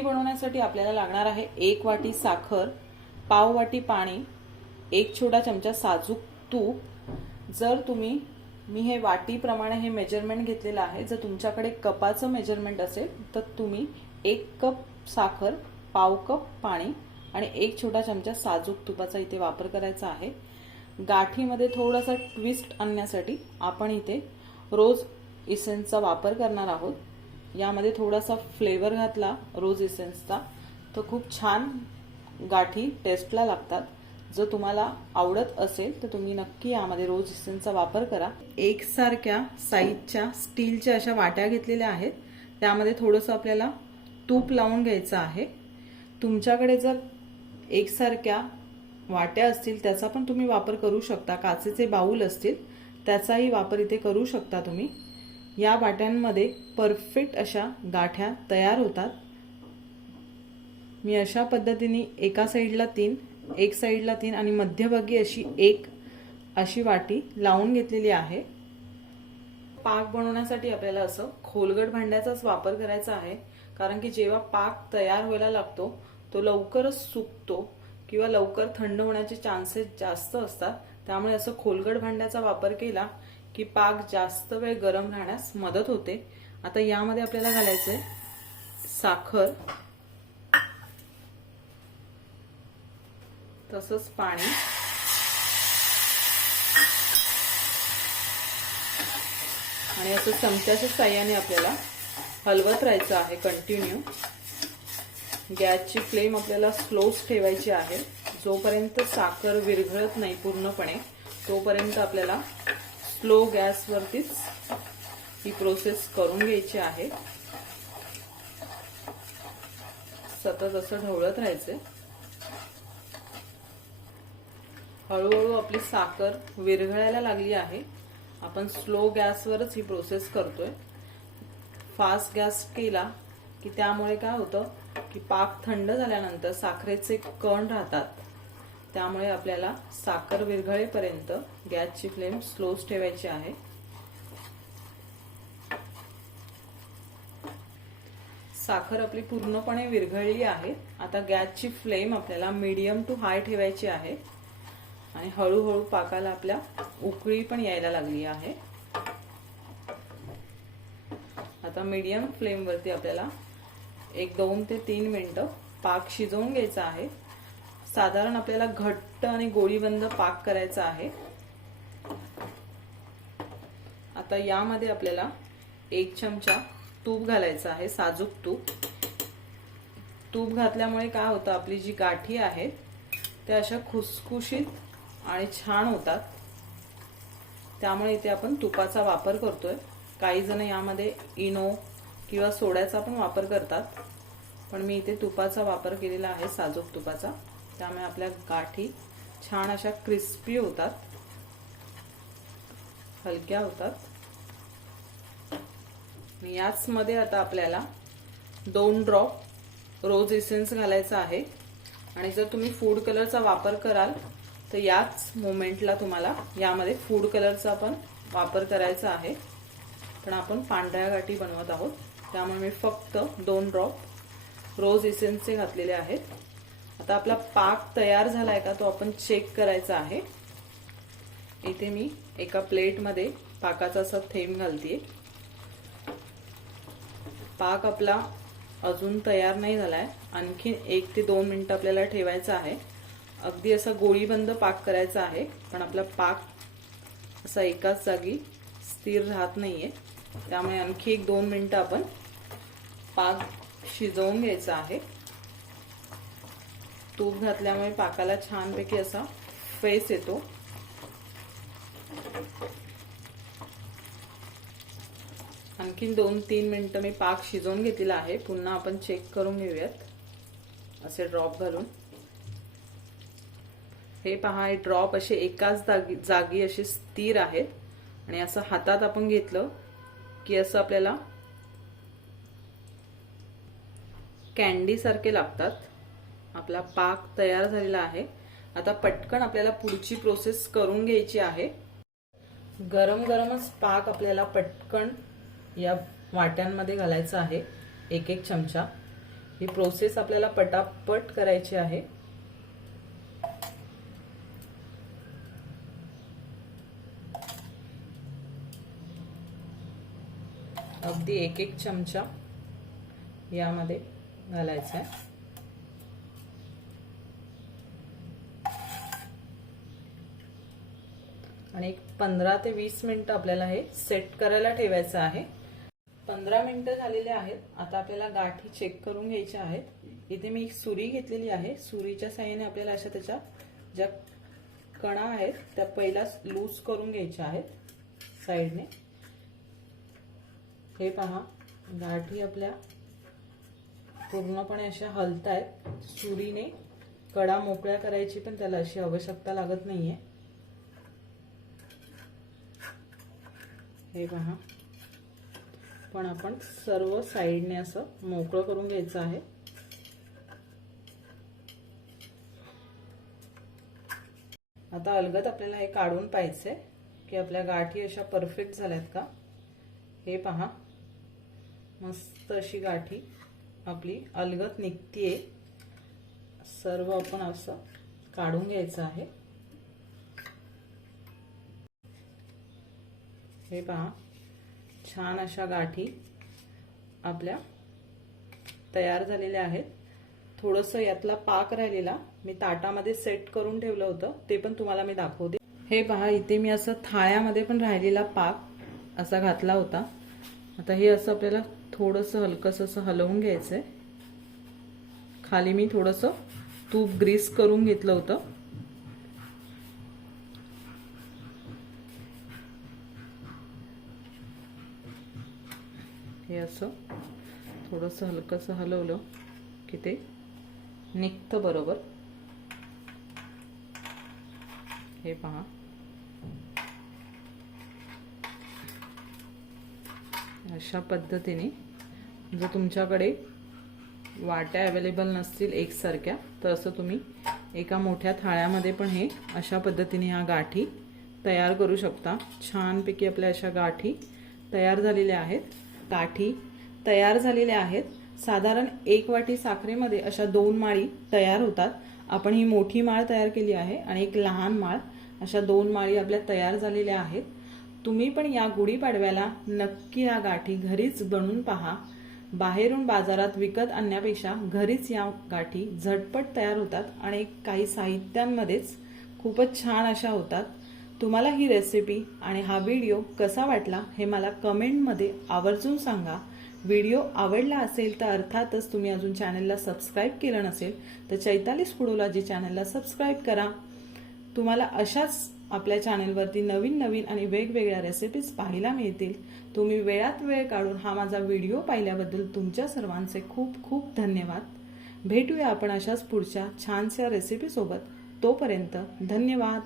गाठी बनवण्यासाठी आपल्याला लागणार आहे 1 वाटी साखर, पाव वाटी पाणी, 1 छोटा चमचा साजूक तूप। जर तुम्ही मी हे वाटीप्रमाणे हे मेजरमेंट घेतलेलं आहे। जर तुमच्याकडे कपाचं मेजरमेंट असेल तर तुम्ही 1 कप साखर, पाव कप पाणी आणि 1 छोटा चमचा साजूक तुपाचा इथे वापर करायचा आहे। गाठीमध्ये थोडासा ट्विस्ट आणण्यासाठी आपण इथे रोज इसेन्सचा वापर करणार आहोत। यामध्ये थोडासा फ्लेवर घातला रोज इसेन्सचा तर खूप छान गाठी टेस्टला लागतात। जर तुम्हाला आवडत असेल तर तुम्ही नक्की यामध्ये रोज इसेन्सचा वापर करा। एकसारख्या साइजच्या स्टीलच्या अशा वाट्या घेतलेल्या आहेत, त्यामध्ये थोडंसं आपल्याला तूप लावून घ्यायचं आहे। तुमच्याकडे जर एकसारख्या वाट्या असतील त्याचा पण तुम्ही वापर करू शकता, काचेचे बाउल असतील त्याचाही वापर इथे करू शकता तुम्ही। या वाट्यांमध्ये परफेक्ट अशा गाठ्या तयार होतात। मी अशा पद्धतीने एका साइडला 3, एक साइडला 3 आणि मध्यभागी अशी एक अशी वाटी लावून घेतलेली आहे। पाक बनवण्यासाठी आपल्याला असं खोलगट भांड्याचाच वापर करायचा आहे, कारण की जेव्हा पाक तयार व्हायला लागतो तो लवकरच सुकतो किंवा लवकर थंड होण्याचे चान्सेस जास्त असतात। त्यामुळे असं खोलगट भांड्याचा वापर केला की पाक जास्त वेळ गरम राहण्यास मदत होते। आता यामध्ये आपल्याला घालायचे साखर, तसंच पाणी आणि असं चमच्याच्या साहाय्याने आपल्याला हलवत राहायचं आहे कंटिन्यू। गॅसची फ्लेम आपल्याला स्लोच ठेवायची आहे। जोपर्यंत साखर विरघळत नाही पूर्णपणे तोपर्यंत आपल्याला स्लो गॅसवरतीच ही प्रोसेस करून घ्यायची आहे। सतत असं ढवळत राहायचे। हळूहळू आपली साखर विरघळायला लागली आहे। आपण स्लो गॅसवरच ही प्रोसेस करतोय। फास्ट गॅस केला की त्यामुळे काय होतं की पाक थंड झाल्यानंतर साखरेचे कण राहतात, त्यामुळे आपल्याला साखर विरघळेपर्यंत गॅसची फ्लेम स्लोच ठेवायची आहे। साखर आपली पूर्णपणे विरघळली आहे। आता गॅसची फ्लेम आपल्याला मीडियम टू हाय ठेवायची आहे आणि हळूहळू पाकाला आपल्या उकळी पण यायला लागली आहे। आता मीडियम फ्लेम वरती आपल्याला 2 ते 3 मिनिटं पाक शिजवून घ्यायचा आहे। साधारण आपल्याला घट्ट आणि गोळीबंद पाक करायचा आहे। आता यामध्ये आपल्याला 1 चमचा तूप घालायचं आहे, साजूक तूप। तूप घातल्यामुळे काय होतं, आपली जी गाठी आहेत त्या अशा खुसखुशीत आणि छान होतात। त्यामुळे इथे आपण तुपाचा वापर करतोय। काही जण यामध्ये इनो किंवा सोड्याचा पण वापर करतात, पण मी इथे तुपाचा वापर केलेला आहे, साजूक तुपाचा। त्यामुळे आपल्या गाठी छान अशा क्रिस्पी होतात, हलक्या होतात। याच मध्ये आता आपल्याला 2 ड्रॉप रोज इसेन्स घालायचा आहे आणि जर तुम्ही फूड कलरचा वापर कराल तर याच मोमेंटला तुम्हाला यामध्ये फूड कलरचा पण वापर करायचा आहे, पण आपण पांढऱ्या गाठी बनवत आहोत त्यामुळे मी फक्त 2 ड्रॉप रोज इसेन्सचे घातलेले आहेत। आता आपला पाक तयार झालाय का तो आपण चेक करायचा आहे। इथे मी एका प्लेटमध्ये पाकाचा असा थेंब घालतेय। पाक आपला अजून तयार नाही झालाय, आणखी 1 ते 2 मिनिटं आपल्याला ठेवायचा आहे। अगदी असा गोळीबंद पाक करायचा आहे, पण आपला पाक असा एकाच जागी स्थिर राहत नाहीये, त्यामुळे आणखी 1-2 मिनिटं आपण पाक शिजवून घ्यायचा आहे। तूप घातल्यामुळे पाकाला छानपैकी असा फेस येतो। आणखी 2-3 मिनिटं मी पाक शिजवून घेतलेला आहे। पुन्हा आपण चेक करून घेऊयात असे ड्रॉप घालून। हे पहा, हे ड्रॉप असे एकाच जागी असे स्थिर आहेत आणि असं हातात आपण घेतलं की असं आपल्याला कॅन्डी सारखे लागतात। आपला पाक तयार झालेला आहे। आता पटकन आपल्याला पुढची प्रोसेस करून घ्यायची आहे। गरम गरमच पाक आपल्याला पटकन या वाट्यांमध्ये घालायचा आहे, 1-1 चमचा। ही प्रोसेस आपल्याला पटापट करायची आहे। अगदी एक एक चमचा यामध्ये घालायचा आहे। आणि एक 15 ते 20 मिनिटं आपल्याला हे सेट करायला ठेवायचं आहे। 15 मिनिटं झालेले आहेत। आता आपल्याला गाठी चेक करून घ्यायच्या आहेत। इथे मी एक सुरी घेतलेली आहे। सुरीच्या साहाय्याने आपल्याला अशा त्याच्या ज्या कणा आहेत त्या पहिला लूज करून घ्यायच्या आहेत साइडने। हे पहा, गाठी आपल्या पूर्णपणे अशा हलतायत। सुरीने कडा मोकळ्या करायची पण त्याला अशी आवश्यकता लागत नाहीये। हे पहा, पण आपण सर्व साइडने असं मोकळं करून घ्यायचं आहे। आता अलगद आपल्याला हे काढून पाहायचंय की आपल्या गाठी अशा परफेक्ट झाल्यात का। हे पहा, मस्त अशी गाठी आपली अलगद निघतीये। सर्व आपण असं काढून घ्यायचं आहे। हे पहा, छान अशा गाठी आपल्या तयार झालेल्या आहेत। थोडंसं यातला पाक राहिलेला मी ताटामध्ये सेट करून ठेवलं होतं, ते पण तुम्हाला मी दाखवते। हे पहा, इथे मी असं थाळ्यामध्ये पण राहिलेला पाक असा घातला होता। आता हे असं आपल्याला थोडंसं हलकंसं असं हलवून घ्यायचंय। खाली मी थोडंसं तूप ग्रीस करून घेतलं होतं। हे असं थोडंसं हलकंसं हलवलं की ते निघतं बरोबर। हे पहा, अशा पद्धतीने जर तुमच्याकडे वाट्या अवेलेबल नसतील एकसारख्या तर असं तुम्ही एका मोठ्या थाळ्यामध्ये पण हे अशा पद्धतीने ह्या गाठी तयार करू शकता। छानपैकी आपल्या अशा गाठी तयार झालेल्या आहेत। गाठी तयार झालेल्या आहेत। साधारण 1 वाटी साखरेमध्ये अशा 2 माळी तयार होतात। आपण ही मोठी माळ तयार केली आहे आणि एक लहान माळ, अशा 2 माळी आपल्या तयार झालेल्या आहेत। तुम्ही पण या गुढीपाडव्याला नक्की या गाठी घरीच बनवून पहा। बाहेरून बाजारात विकत आणण्यापेक्षा घरीच या गाठी झटपट तयार होतात आणि काही साहित्यांमध्येच खूपच छान अशा होतात। तुम्हाला ही रेसिपी आणि हा व्हिडिओ कसा वाटला हे मला कमेंटमध्ये आवर्जून सांगा। व्हिडिओ आवडला असेल तर अर्थातच तुम्ही अजून चॅनलला सबस्क्राईब केलं नसेल तर चैतालीस फुडोलॉजी चॅनलला सबस्क्राईब करा। तुम्हाला अशाच आपल्या चॅनलवरती नवीन नवीन आणि वेगवेगळ्या रेसिपीज पाहायला मिळतील। तुम्ही वेळात वेळ काढून हा माझा व्हिडिओ पाहिल्याबद्दल तुमच्या सर्वांचे खूप खूप धन्यवाद। भेटूया आपण अशाच पुढच्या छानशा रेसिपी सोबत। तोपर्यंत धन्यवाद।